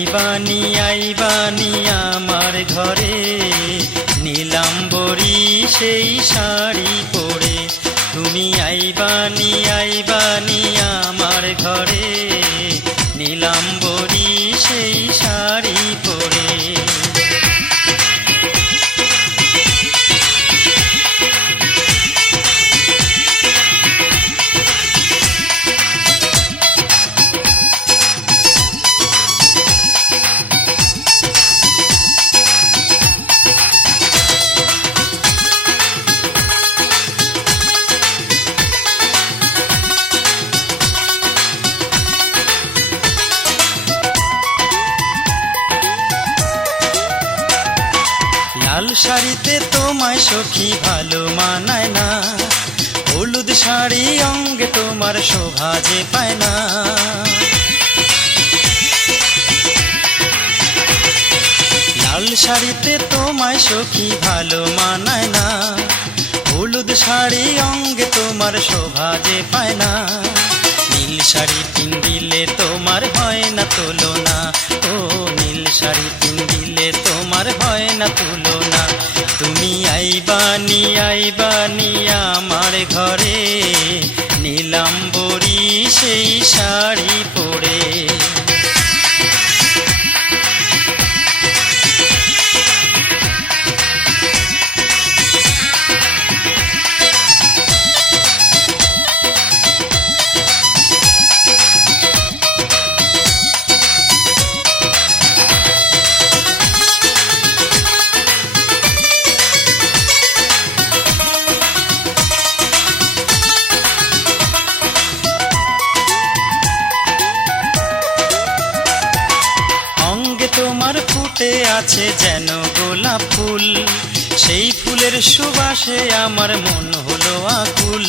আইবানি আমার ঘরে নীলাম্বরী সেই শাড়ি পরে। তুমি আইবানি আমার ঘরে নীলাম্বরী সেই শাড়ি পরে। লাল শাড়িতে তোমায় সখী ভালো মানায় না, হলুদ শাড়ি অঙ্গে তোমার শোভা যে পায় না। লাল শাড়িতে তোমায় সখী ভালো মানায় না, হলুদ শাড়ি অঙ্গে তোমার শোভা যে পায় না। নীল শাড়ি পিন্দিলে তোমার হয় না তুলনা, ও নীল শাড়ি পিন্দিলে তোমার হয় না তুলনা। তুমি আইবানি আমার ঘরে নীলাম্বরী সেই শাড়ি পরে। তোমার ফুটে আছে যেন গোলাপ ফুল, সেই ফুলের সুবাসে আমার মন হলো আকুল।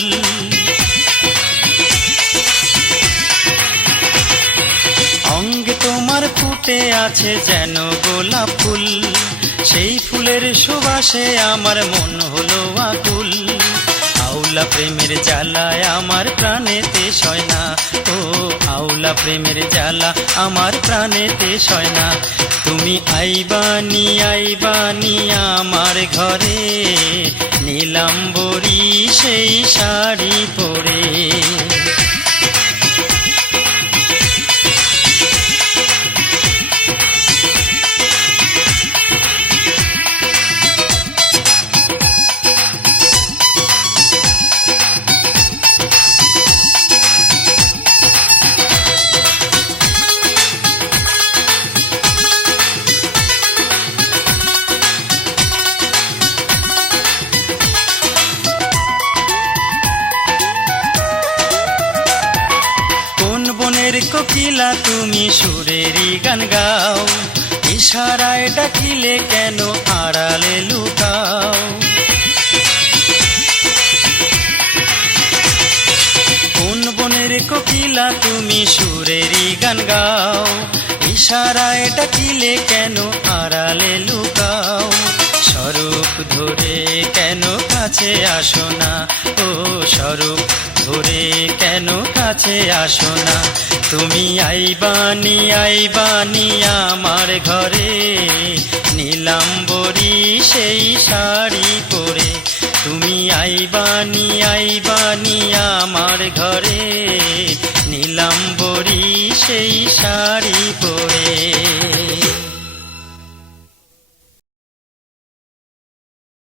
অঙ্গে তোমার ফুটে আছে যেন গোলাপ ফুল, সেই ফুলের সুবাসে আমার মন হলো আকুল। আউলা প্রেমের জ্বালায় আমার প্রাণেতে সয় না, ও আউলা প্রেমের জ্বালা আমার প্রাণেতে সয় না। তুমি আইবানি আমার ঘরে নীলাম্বরী সেই শাড়ি পরে। কোকিলা তুমি সুরেরই গান গাও, ইশারায় ডাকিলে কেন আড়ালে লুকাও। কোন বনের কোকিলা তুমি সুরেরই গান গাও, ইশারায় ডাকিলে কেন আড়ালে লুকাও। স্বরূপ ধরে কেন কাছে আসো না, ও স্বরূপ ধরে কেন কাছে আসো না। তুমি আইবানি আমার ঘরে নীলাম্বরী সেই শাড়ি পরে। তুমি আইবানি আমার ঘরে নীলাম্বরী সেই শাড়ি পরে।